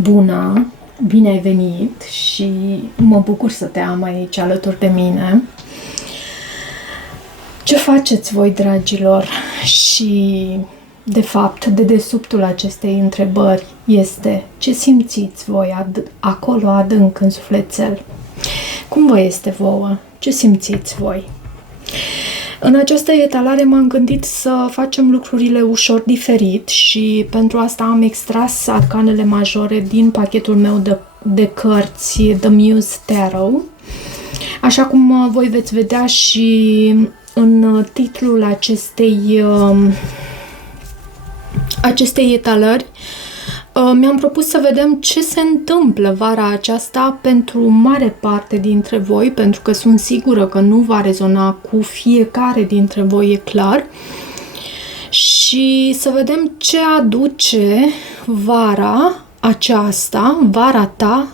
Bună, bine ai venit și mă bucur să te am aici alături de mine. Ce faceți voi, dragilor? Și, de fapt, dedesubtul acestei întrebări este ce simțiți voi acolo adânc în sufletel? Cum vă este vouă? Ce simțiți voi? În această etalare m-am gândit să facem lucrurile ușor diferit și pentru asta am extras arcanele majore din pachetul meu de cărți The Muse Tarot. Așa cum voi veți vedea și în titlul acestei etalări, mi-am propus să vedem ce se întâmplă vara aceasta pentru mare parte dintre voi, pentru că sunt sigură că nu va rezona cu fiecare dintre voi, e clar. Și să vedem ce aduce vara aceasta, vara ta,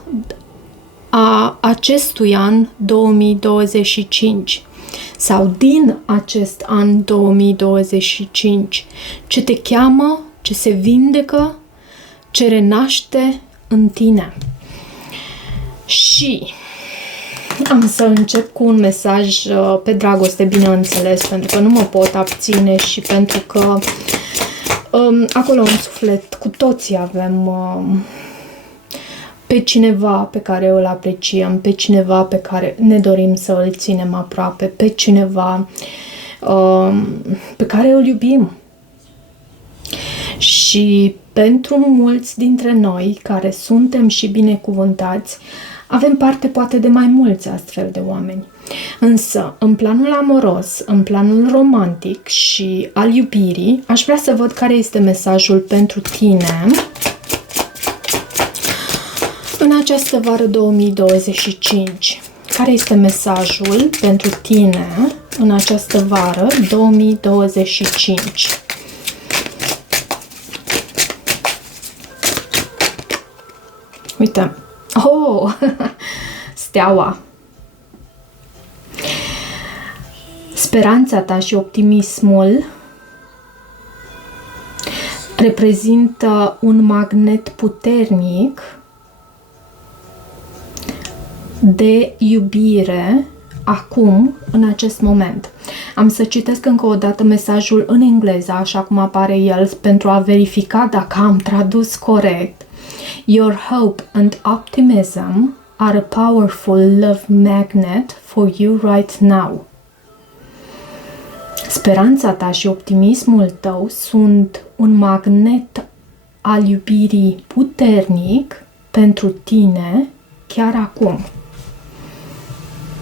a acestui an 2025 sau din acest an 2025. Ce te cheamă, ce se vindecă, ce renaște în tine. Și am să încep cu un mesaj pe dragoste, bineînțeles, pentru că nu mă pot abține și pentru că acolo în suflet cu toții avem pe cineva pe care îl apreciem, pe cineva pe care ne dorim să îl ținem aproape, pe cineva pe care îl iubim. Și pentru mulți dintre noi care suntem și binecuvântați, avem parte poate de mai mulți astfel de oameni. Însă, în planul amoros, în planul romantic și al iubirii, aș vrea să văd care este mesajul pentru tine în această vară 2025. Care este mesajul pentru tine în această vară 2025? Uite, steaua. Speranța ta și optimismul reprezintă un magnet puternic de iubire acum, în acest moment. Am să citesc încă o dată mesajul în engleză, așa cum apare el, pentru a verifica dacă am tradus corect. Your hope and optimism are a powerful love magnet for you right now. Speranța ta și optimismul tău sunt un magnet al iubirii puternic pentru tine chiar acum.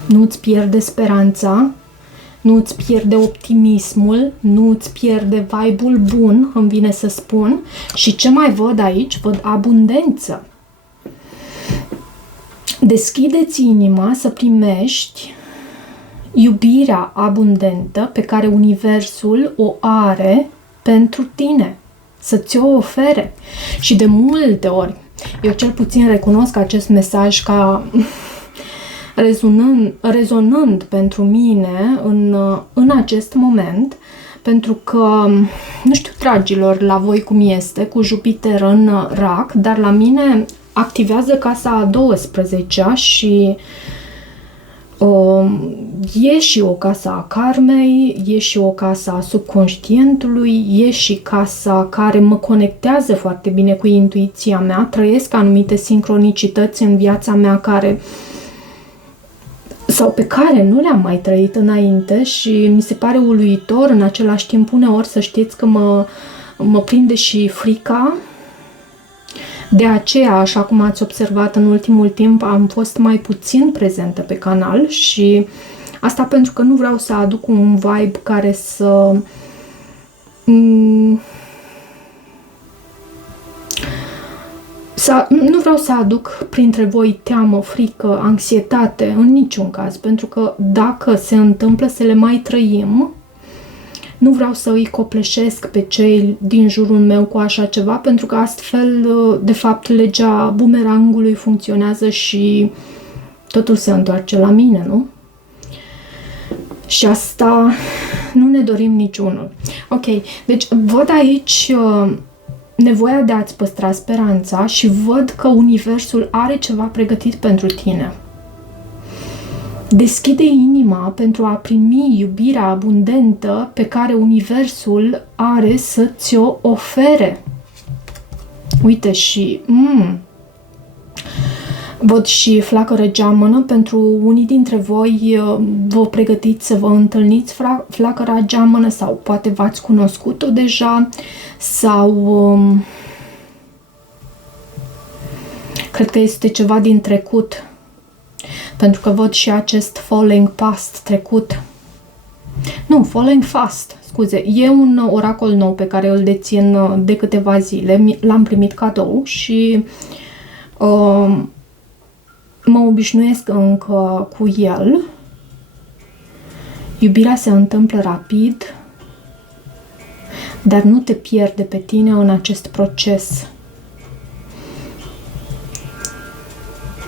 Nu-ți pierde speranța, nu-ți pierde optimismul, nu-ți pierde vibe-ul bun, îmi vine să spun. Și ce mai văd aici? Văd abundență. Deschide-ți inima să primești iubirea abundentă pe care Universul o are pentru tine, să ți-o ofere. Și de multe ori, eu cel puțin recunosc acest mesaj ca rezonând pentru mine în acest moment, pentru că, nu știu, dragilor, la voi cum este, cu Jupiter în Rac, dar la mine activează casa a 12-a și e și o casa a karmei, e și o casa a subconștientului, e și casa care mă conectează foarte bine cu intuiția mea, trăiesc anumite sincronicități în viața mea sau pe care nu le-am mai trăit înainte și mi se pare uluitor în același timp uneori să știți că mă prinde și frica. De aceea, așa cum ați observat în ultimul timp, am fost mai puțin prezentă pe canal și asta pentru că nu vreau să aduc un vibe care să nu vreau să aduc printre voi teamă, frică, anxietate, în niciun caz, pentru că dacă se întâmplă să le mai trăim, nu vreau să îi copleșesc pe cei din jurul meu cu așa ceva, pentru că astfel, de fapt, legea bumerangului funcționează și totul se întoarce la mine, nu? Și asta nu ne dorim niciunul. Ok, deci văd aici nevoia de a-ți păstra speranța și văd că universul are ceva pregătit pentru tine. Deschide inima pentru a primi iubirea abundentă pe care universul are să ți-o ofere. Uite și... văd și flacără geamănă. Pentru unii dintre voi vă pregătiți să vă întâlniți flacăra geamănă sau poate v-ați cunoscut-o deja sau cred că este ceva din trecut, pentru că văd și acest falling past, trecut. Nu, falling fast, scuze. E un oracol nou pe care îl dețin de câteva zile. L-am primit cadou și mă obișnuiesc încă cu el. Iubirea se întâmplă rapid, dar nu te pierde pe tine în acest proces.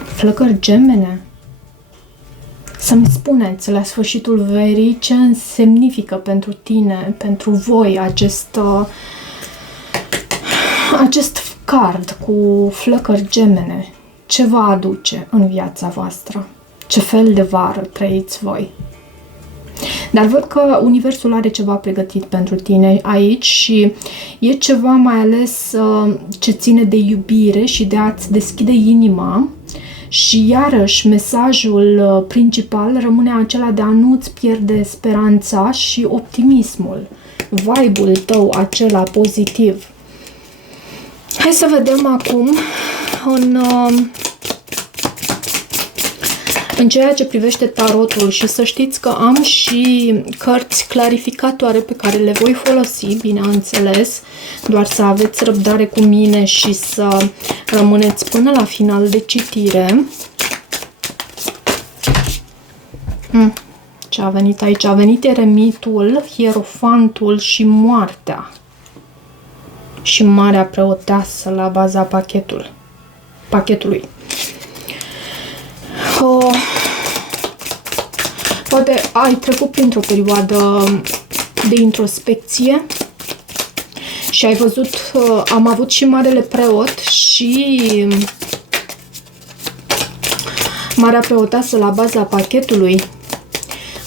Flăcări gemene, să-mi spuneți la sfârșitul verii ce semnifică pentru tine, pentru voi acest card cu flăcări gemene. Ce va aduce în viața voastră? Ce fel de vară trăiți voi? Dar văd că universul are ceva pregătit pentru tine aici și e ceva mai ales ce ține de iubire și de a-ți deschide inima. Și iarăși mesajul principal rămâne acela de a nu-ți pierde speranța și optimismul, vibe-ul tău acela pozitiv. Hai să vedem acum în ceea ce privește tarotul și să știți că am și cărți clarificatoare pe care le voi folosi, bineînțeles, doar să aveți răbdare cu mine și să rămâneți până la final de citire. Ce a venit aici? A venit eremitul, hierofantul și moartea. Și marea preoteasă la baza pachetului. Poate ai trecut printr-o perioadă de introspecție și ai văzut, am avut și marele preot și marea preoteasă la baza pachetului.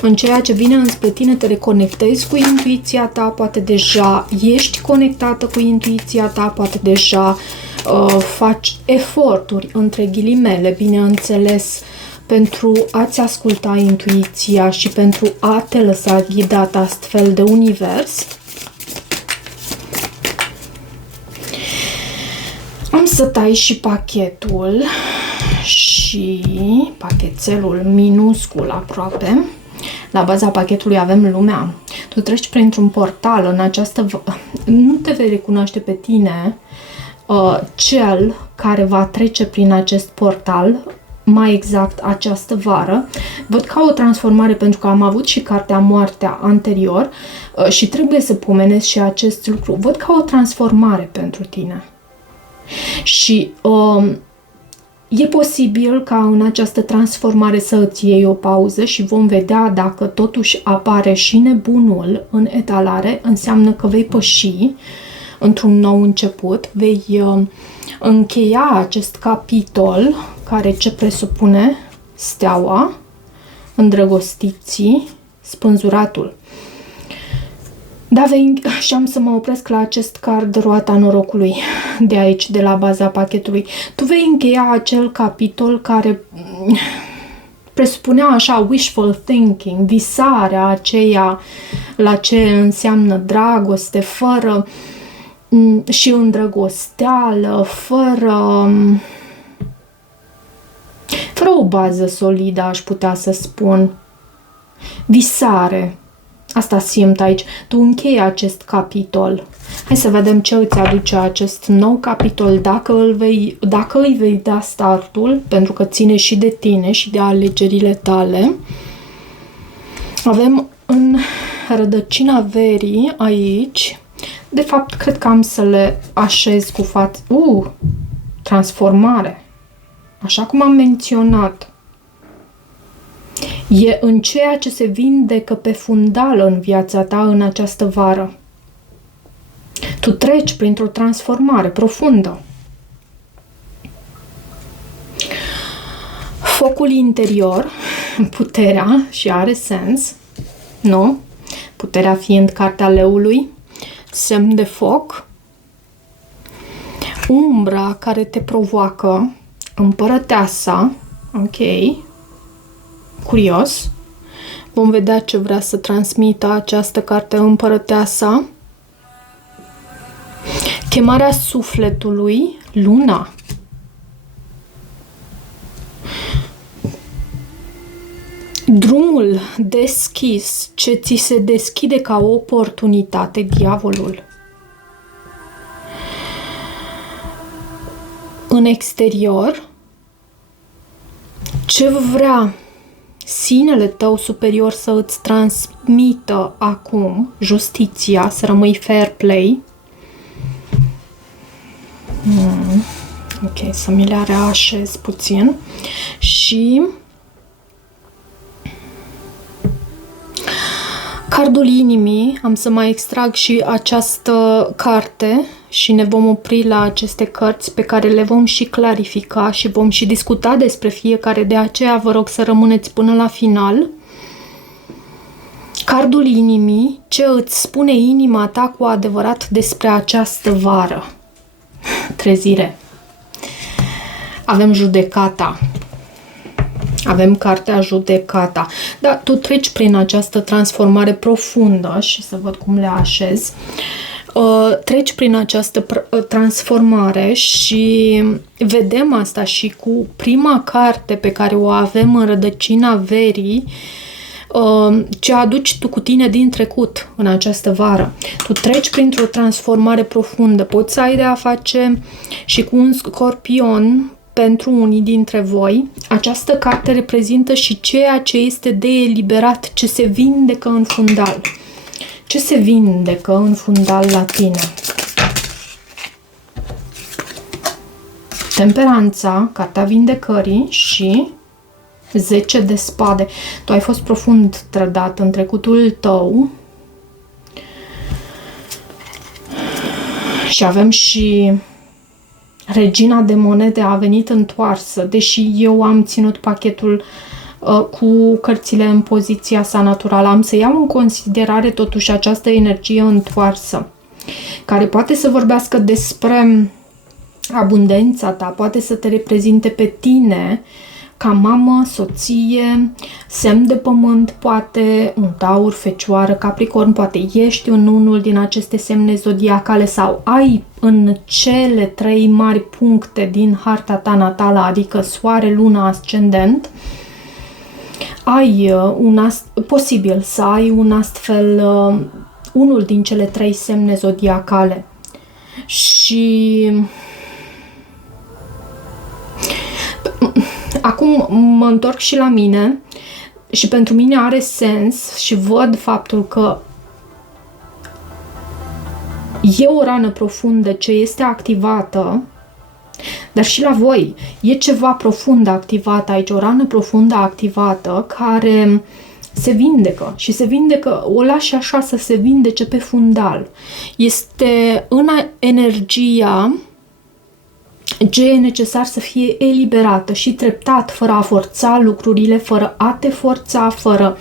În ceea ce vine înspre tine, te reconectezi cu intuiția ta, poate deja ești conectată cu intuiția ta, poate deja faci eforturi, între ghilimele, bineînțeles, pentru a-ți asculta intuiția și pentru a te lăsa ghidat astfel de univers. Am să tai și pachetul și pachetelul minuscul aproape. La baza pachetului avem lumea. Tu treci printr-un portal în această... Nu te vei recunoaște pe tine cel care va trece prin acest portal, mai exact această vară. Văd ca o transformare pentru că am avut și cartea Moartea anterior și trebuie să pomenesc și acest lucru. Văd ca o transformare pentru tine. Și e posibil ca în această transformare să îți iei o pauză și vom vedea dacă totuși apare și nebunul în etalare, înseamnă că vei păși într-un nou început, vei încheia acest capitol care ce presupune steaua, îndrăgostiții, spânzuratul. Da, și am să mă opresc la acest card, roata norocului, de aici, de la baza pachetului. Tu vei încheia acel capitol care presupunea așa wishful thinking, visarea aceea la ce înseamnă dragoste, fără și îndrăgosteală, fără o bază solidă, aș putea să spun. Visare. Asta simt aici. Tu închei acest capitol. Hai să vedem ce îți aduce acest nou capitol, dacă îi vei da startul, pentru că ține și de tine și de alegerile tale. Avem în rădăcina verii aici. De fapt, cred că am să le așez cu față. Transformare. Așa cum am menționat. E în ceea ce se vindecă pe fundal în viața ta în această vară. Tu treci printr-o transformare profundă. Focul interior, puterea, și are sens, nu? Puterea fiind cartea leului, semn de foc. Umbra care te provoacă, împărăteasa, ok, curios. Vom vedea ce vrea să transmită această carte, împărăteasa. Chemarea sufletului, luna. Drumul deschis, ce ți se deschide ca o oportunitate, diavolul. În exterior, ce vrea sinele tău superior să îți transmită acum, justiția, să rămâi fair play. Ok, să mi le reașez puțin. Și cardul inimii, am să mai extrag și această carte și ne vom opri la aceste cărți pe care le vom și clarifica și vom și discuta despre fiecare, de aceea vă rog să rămâneți până la final. Cardul inimii, ce îți spune inima ta cu adevărat despre această vară? Trezire. Avem judecata. Avem cartea judecata. Da, tu treci prin această transformare profundă și să văd cum le așez. Treci prin această transformare și vedem asta și cu prima carte pe care o avem în rădăcina verii, ce aduci tu cu tine din trecut în această vară. Tu treci printr-o transformare profundă. Poți să ai de a face și cu un scorpion. Pentru unii dintre voi, această carte reprezintă și ceea ce este de eliberat, ce se vindecă în fundal. Ce se vindecă în fundal la tine? Temperanța, cartea vindecării și 10 de spade. Tu ai fost profund trădat în trecutul tău și avem și Regina de monede a venit întoarsă, deși eu am ținut pachetul cu cărțile în poziția sa naturală. Am să iau în considerare totuși această energie întoarsă, care poate să vorbească despre abundența ta, poate să te reprezinte pe tine ca mamă, soție, semn de pământ, poate un taur, fecioară, capricorn, poate ești în unul din aceste semne zodiacale sau ai în cele 3 mari puncte din harta ta natală, adică soare, luna, ascendent, ai posibil să ai un astfel, unul din cele 3 semne zodiacale. Și acum mă întorc și la mine și pentru mine are sens și văd faptul că e o rană profundă ce este activată, dar și la voi e ceva profund activat aici, o rană profundă activată care se vindecă și se vindecă, o lași așa să se vindece pe fundal. Este în energia ce e necesar să fie eliberată și treptat, fără a forța lucrurile, fără a te forța, fără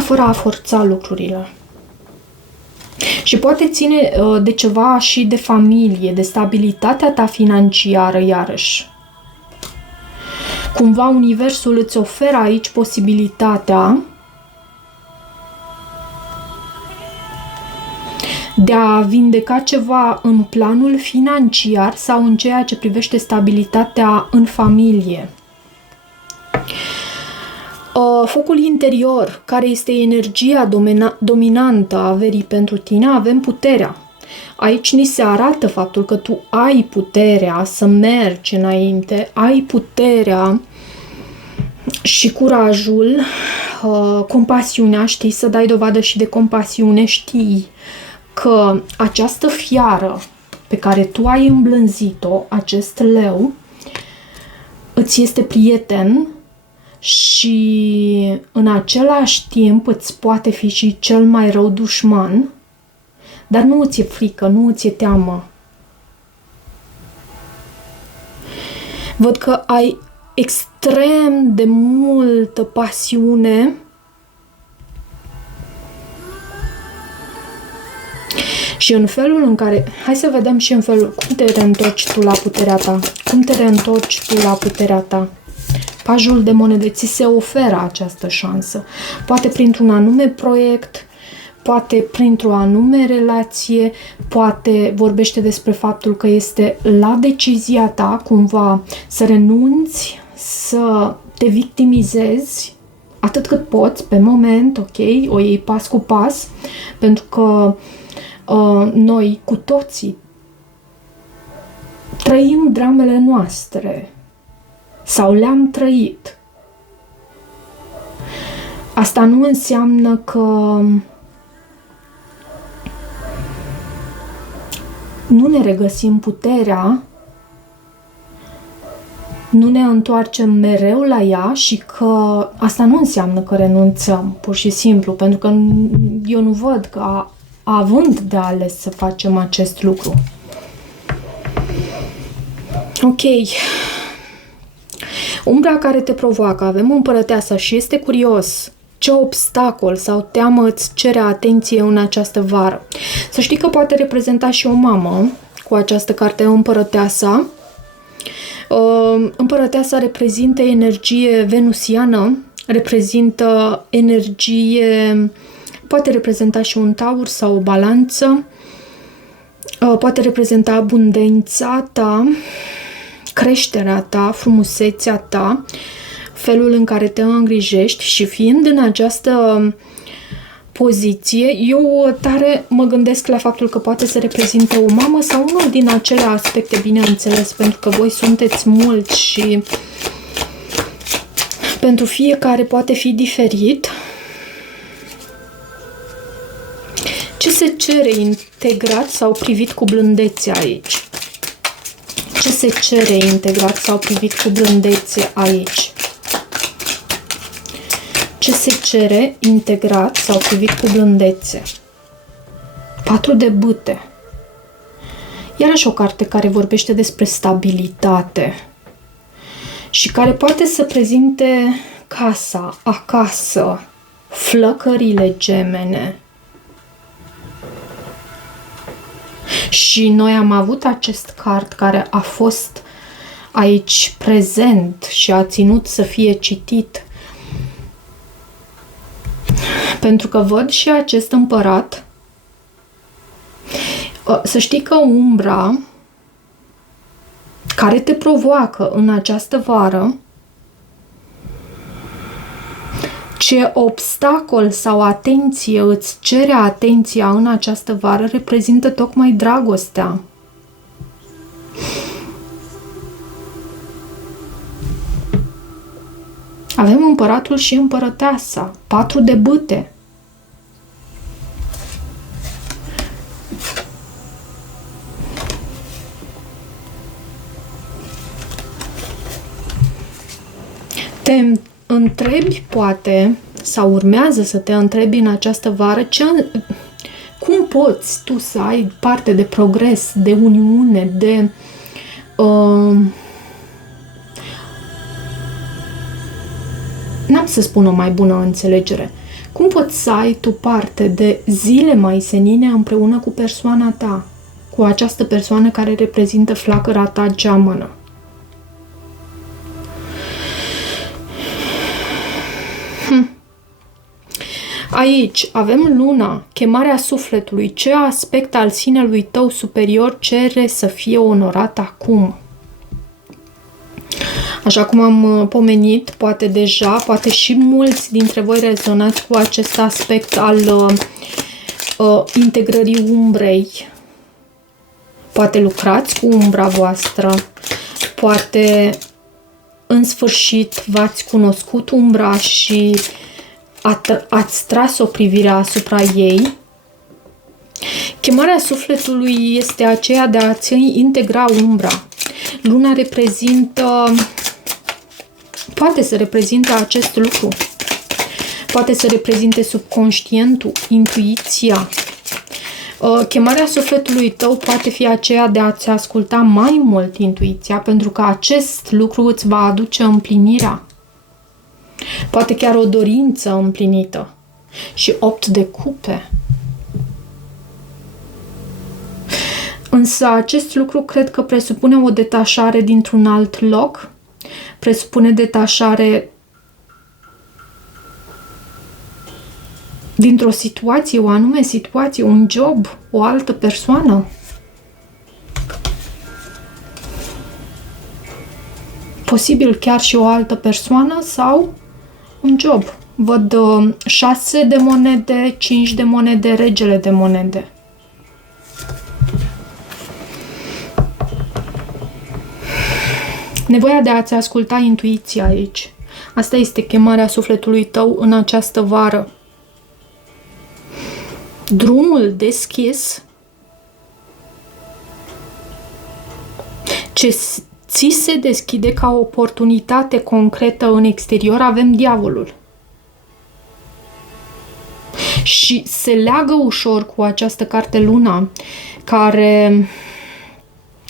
fără a forța lucrurile. Și poate ține de ceva și de familie, de stabilitatea ta financiară, iarăși. Cumva universul îți oferă aici posibilitatea de a vindeca ceva în planul financiar sau în ceea ce privește stabilitatea în familie. Focul interior, care este energia dominantă a verii pentru tine, avem puterea. Aici ni se arată faptul că tu ai puterea să mergi înainte, ai puterea și curajul, compasiunea, știi să dai dovadă și de compasiune, știi că această fiară pe care tu ai îmblânzit-o, acest leu, îți este prieten, și în același timp îți poate fi și cel mai rău dușman, dar nu ți-e frică, nu ți-e teamă. Văd că ai extrem de multă pasiune și în felul în care... Hai să vedem și în felul... Cum te reîntorci tu la puterea ta? Cum te reîntorci tu la puterea ta? Pajul de monede. Ți se oferă această șansă. Poate printr-un anume proiect, poate printr-o anume relație, poate vorbește despre faptul că este la decizia ta cumva să renunți, să te victimizezi atât cât poți pe moment, ok? O iei pas cu pas, pentru că noi cu toții trăim dramele noastre sau le-am trăit. Asta nu înseamnă că nu ne regăsim puterea, nu ne întoarcem mereu la ea și că asta nu înseamnă că renunțăm, pur și simplu, pentru că eu nu văd că având de ales să facem acest lucru. Ok. Umbra care te provoacă. Avem împărăteasa și este curios ce obstacol sau teamă îți cere atenție în această vară. Să știi că poate reprezenta și o mamă cu această carte împărăteasa. Împărăteasa reprezintă energie venusiană, reprezintă energie, poate reprezenta și un taur sau o balanță, poate reprezenta abundența ta, creșterea ta, frumusețea ta, felul în care te îngrijești și fiind în această poziție, eu tare mă gândesc la faptul că poate să reprezintă o mamă sau unul din acele aspecte, bineînțeles, pentru că voi sunteți mulți și pentru fiecare poate fi diferit. Ce se cere integrat sau privit cu blândețe aici? Ce se cere integrat sau privit cu blândețe aici? Ce se cere integrat sau privit cu blândețe? 4 de bâte. Iarăși o carte care vorbește despre stabilitate și care poate să prezinte casa, acasă, flăcările gemene. Și noi am avut acest card care a fost aici prezent și a ținut să fie citit. Pentru că văd și acest împărat. Să știi că umbra care te provoacă în această vară, ce obstacol sau atenție îți cere atenția în această vară, reprezintă tocmai dragostea. Avem împăratul și împărăteasa, 4 de bâte. Te întrebi, poate, sau urmează să te întrebi în această vară, cum poți tu să ai parte de progres, de uniune, de n-am să spun o mai bună înțelegere. Cum poți să ai tu parte de zile mai senine împreună cu persoana ta, cu această persoană care reprezintă flacăra ta geamănă? Aici avem luna, chemarea sufletului. Ce aspect al sinelui tău superior cere să fie onorat acum? Așa cum am pomenit, poate deja, poate și mulți dintre voi rezonați cu acest aspect al integrării umbrei. Poate lucrați cu umbra voastră, poate în sfârșit v-ați cunoscut umbra și ați tras o privire asupra ei. Chemarea sufletului este aceea de a-ți integra umbra. Luna reprezintă Poate să reprezinte acest lucru. Poate să reprezinte subconștientul, intuiția. Chemarea sufletului tău poate fi aceea de a-ți asculta mai mult intuiția, pentru că acest lucru îți va aduce împlinirea. Poate chiar o dorință împlinită. Și 8 de cupe. Însă acest lucru cred că presupune o detașare dintr-un alt loc, presupune detașare dintr-o situație, o anume situație, un job, o altă persoană. Posibil chiar și o altă persoană sau un job. Văd 6 de monede, 5 de monede, regele de monede. Nevoia de a-ți asculta intuiția aici. Asta este chemarea sufletului tău în această vară. Drumul deschis ce ți se deschide ca oportunitate concretă în exterior, avem diavolul. Și se leagă ușor cu această carte Luna, care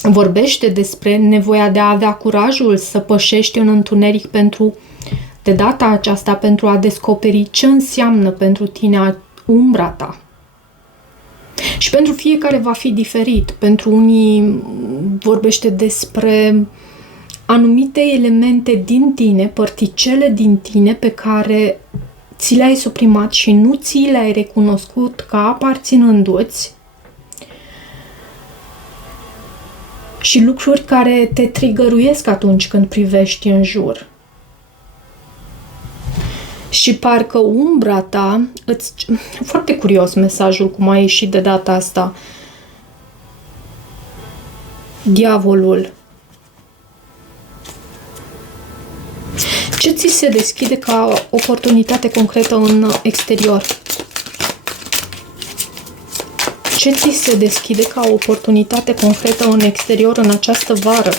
vorbește despre nevoia de a avea curajul să pășești în întuneric pentru, de data aceasta, pentru a descoperi ce înseamnă pentru tine umbra ta. Și pentru fiecare va fi diferit. Pentru unii vorbește despre anumite elemente din tine, părticele din tine pe care ți le-ai suprimat și nu ți le-ai recunoscut ca aparținându-ți, și lucruri care te trigăruiesc atunci când privești în jur. Și parcă umbra ta Foarte curios mesajul cum a ieșit de data asta. Diavolul. Ce ți se deschide ca oportunitate concretă în exterior? Ce ți se deschide ca oportunitate concretă în exterior în această vară?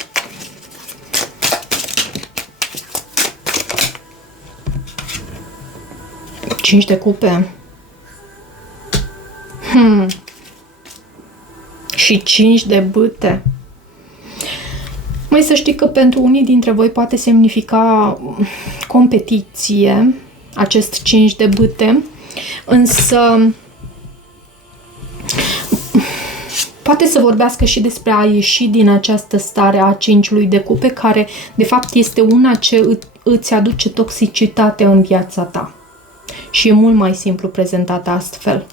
Cinci de cupe. Și 5 de bâte. Mai să știi că pentru unii dintre voi poate semnifica competiție, acest 5 de bâte, însă poate să vorbească și despre a ieși din această stare a 5-ului de cupe, care de fapt este una ce îți aduce toxicitate în viața ta. Și e mult mai simplu prezentată astfel.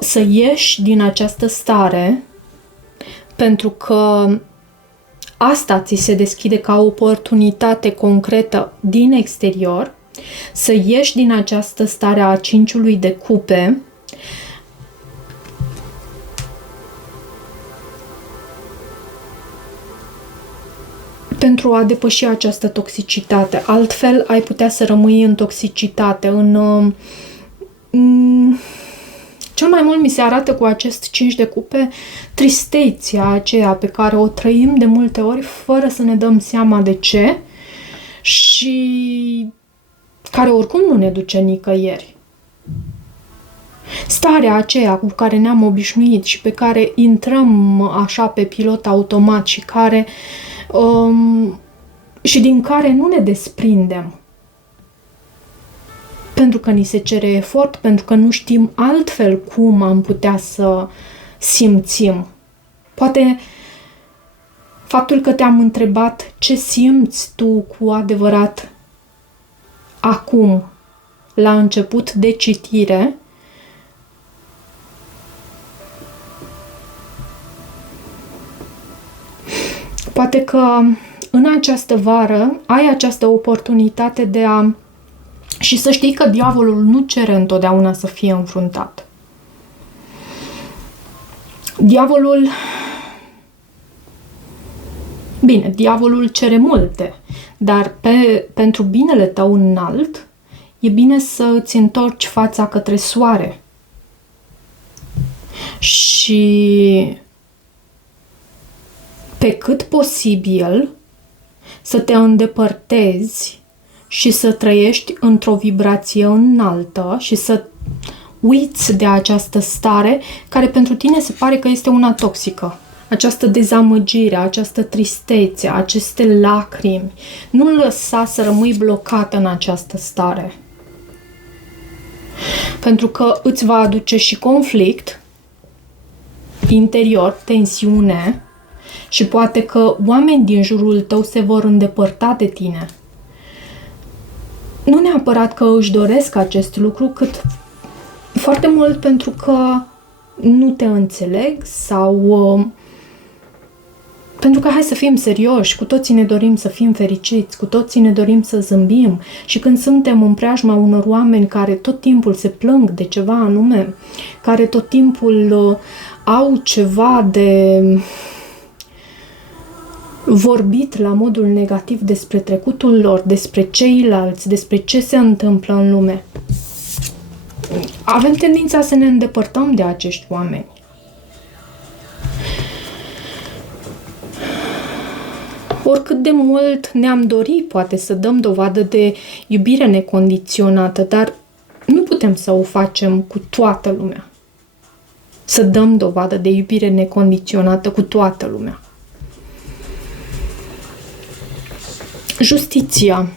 Să ieși din această stare, pentru că asta ți se deschide ca oportunitate concretă din exterior, să ieși din această stare a 5-ului de cupe, pentru a depăși această toxicitate. Altfel, ai putea să rămâi în toxicitate, cel mai mult mi se arată cu acest 5 de cupe tristețea aceea pe care o trăim de multe ori fără să ne dăm seama de ce și care oricum nu ne duce nicăieri. Starea aceea cu care ne-am obișnuit și pe care intrăm așa pe pilot automat și care și din care nu ne desprindem. Pentru că ni se cere efort, pentru că nu știm altfel cum am putea să simțim. Poate faptul că te-am întrebat ce simți tu cu adevărat acum, la început de citire, poate că în această vară ai această oportunitate de a... Și să știi că diavolul nu cere întotdeauna să fie înfruntat. Diavolul... Bine, diavolul cere multe, dar pentru binele tău înalt, e bine să îți întorci fața către soare. Și pe cât posibil să te îndepărtezi și să trăiești într-o vibrație înaltă și să uiți de această stare care pentru tine se pare că este una toxică. Această dezamăgire, această tristețe, aceste lacrimi. Nu lăsa să rămâi blocată în această stare. Pentru că îți va aduce și conflict interior, tensiune și poate că oameni din jurul tău se vor îndepărta de tine. Nu neapărat că își doresc acest lucru, cât foarte mult pentru că nu te înțeleg sau pentru că, hai să fim serioși, cu toții ne dorim să fim fericiți, cu toții ne dorim să zâmbim și când suntem în preajma unor oameni care tot timpul se plâng de ceva anume, care tot timpul au ceva de vorbit la modul negativ despre trecutul lor, despre ceilalți, despre ce se întâmplă în lume, avem tendința să ne îndepărtăm de acești oameni. Oricât de mult ne-am dorit, poate, să dăm dovadă de iubire necondiționată, dar nu putem să o facem cu toată lumea. Să dăm dovadă de iubire necondiționată cu toată lumea. Justiția.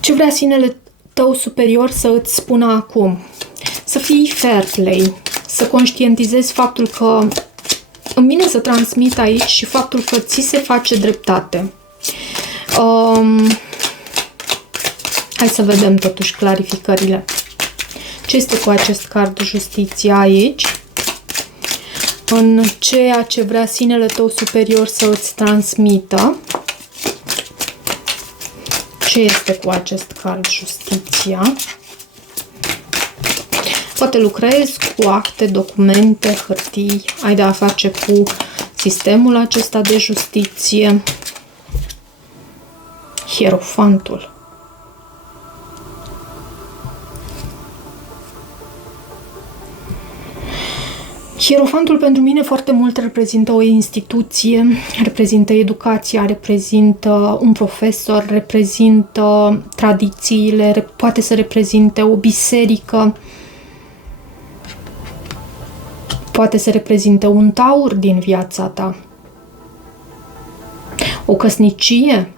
Ce vrea sinele tău superior să îți spună acum? Să fii fair play, să conștientizezi faptul că îmi vine să transmit aici și faptul că ți se face dreptate. Hai să vedem totuși clarificările. Ce este cu acest card justiția aici? În ceea ce vrea sinele tău superior să îți transmită. Ce este cu acest card justiția? Poate lucrezi cu acte, documente, hârtii, ai de a face cu sistemul acesta de justiție. Hierofantul. Hierofantul pentru mine foarte mult reprezintă o instituție, reprezintă educația, reprezintă un profesor, reprezintă tradițiile, poate să reprezinte o biserică, poate să reprezinte un taur din viața ta, o căsnicie.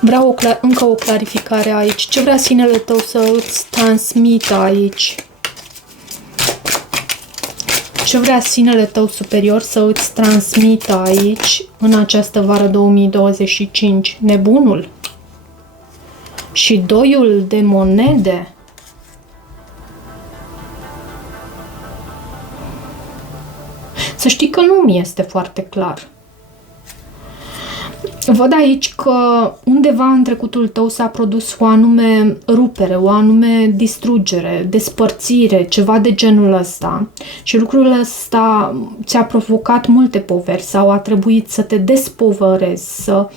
Vreau încă o clarificare aici. Ce vrea sinele tău să îți transmită aici? Ce vrea sinele tău superior să îți transmită aici în această vară 2025? Nebunul și doiul de monede. Să știi că nu mi este foarte clar. Văd aici că undeva în trecutul tău s-a produs o anume rupere, o anume distrugere, despărțire, ceva de genul ăsta. Și lucrul ăsta ți-a provocat multe poveri sau a trebuit să te despovărezi, să...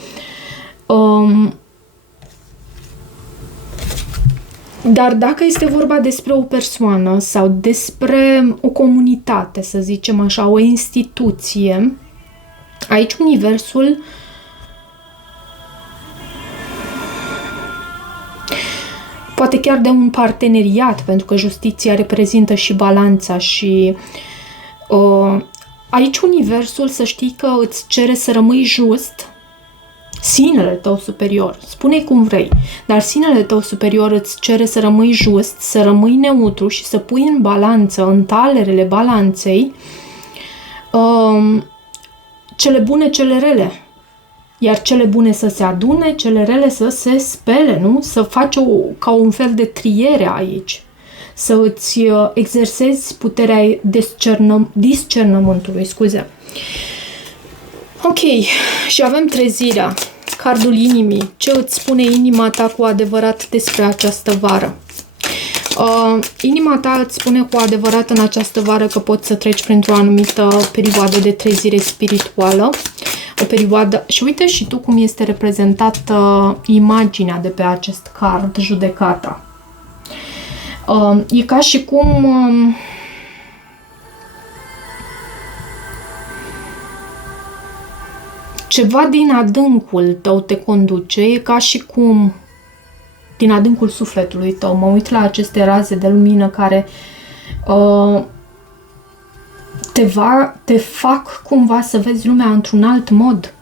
Dar dacă este vorba despre o persoană sau despre o comunitate, să zicem așa, o instituție, aici universul poate chiar de un parteneriat, pentru că justiția reprezintă și balanța și aici universul, să știi că îți cere să rămâi just, sinele tău superior, spune-i cum vrei, dar sinele tău superior îți cere să rămâi just, să rămâi neutru și să pui în balanță, în talerele balanței, cele bune, cele rele. Iar cele bune să se adune, cele rele să se spele, nu? Să faci ca un fel de triere aici. Să îți exersezi puterea discernământului, scuze. Ok, și avem trezirea, cardul inimii. Ce îți spune inima ta cu adevărat despre această vară? Inima ta îți spune cu adevărat în această vară că poți să treci printr-o anumită perioadă de trezire spirituală. O perioadă... Și uite și tu cum este reprezentată imaginea de pe acest card, judecata. E ca și cum ceva din adâncul tău te conduce, e ca și cum din adâncul sufletului tău. Mă uit la aceste raze de lumină care te fac cumva să vezi lumea într-un alt mod.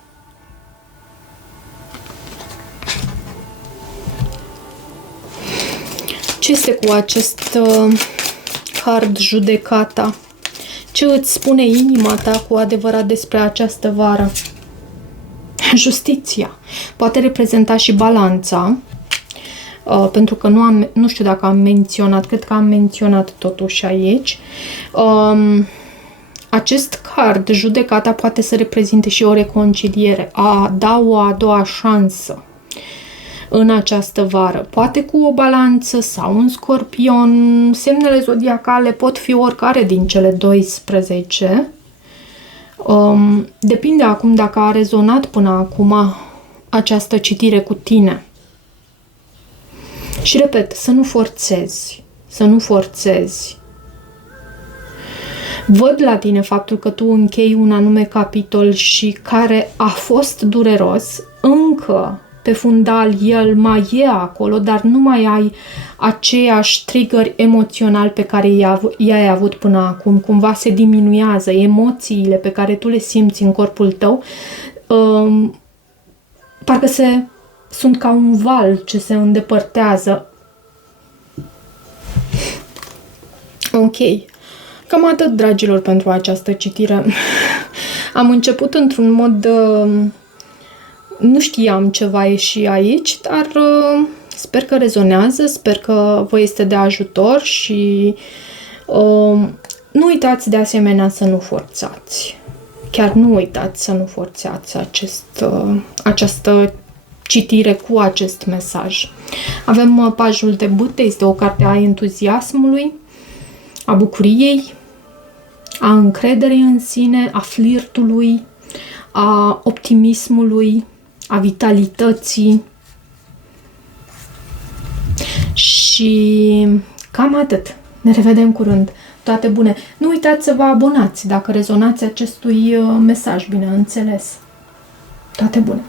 Ce este cu acest card judecata? Ce îți spune inima ta cu adevărat despre această vară? Justiția. Poate reprezenta și balanța, pentru că nu știu dacă am menționat, cred că am menționat totuși aici. Acest card, judecata, poate să reprezinte și o reconciliere, a da o a doua șansă în această vară. Poate cu o balanță sau un scorpion. Semnele zodiacale pot fi oricare din cele 12. Depinde acum dacă a rezonat până acum această citire cu tine. Și repet, să nu forțezi. Să nu forțezi. Văd la tine faptul că tu închei un anume capitol și care a fost dureros, încă pe fundal el mai e acolo, dar nu mai ai aceeași trigger emoțional pe care i-ai avut până acum. Cumva se diminuează emoțiile pe care tu le simți în corpul tău. Parcă sunt ca un val ce se îndepărtează. Ok. Cam atât, dragilor, pentru această citire. Am început într-un mod... nu știam ce va ieși aici, dar sper că rezonează, sper că vă este de ajutor și nu uitați de asemenea să nu forțați. Chiar nu uitați să nu forțați această citire cu acest mesaj. Avem pajul de bâte, este o carte a entuziasmului, a bucuriei, a încrederii în sine, a flirtului, a optimismului, a vitalității și cam atât. Ne revedem curând. Toate bune! Nu uitați să vă abonați dacă rezonați acestui mesaj, bineînțeles. Toate bune!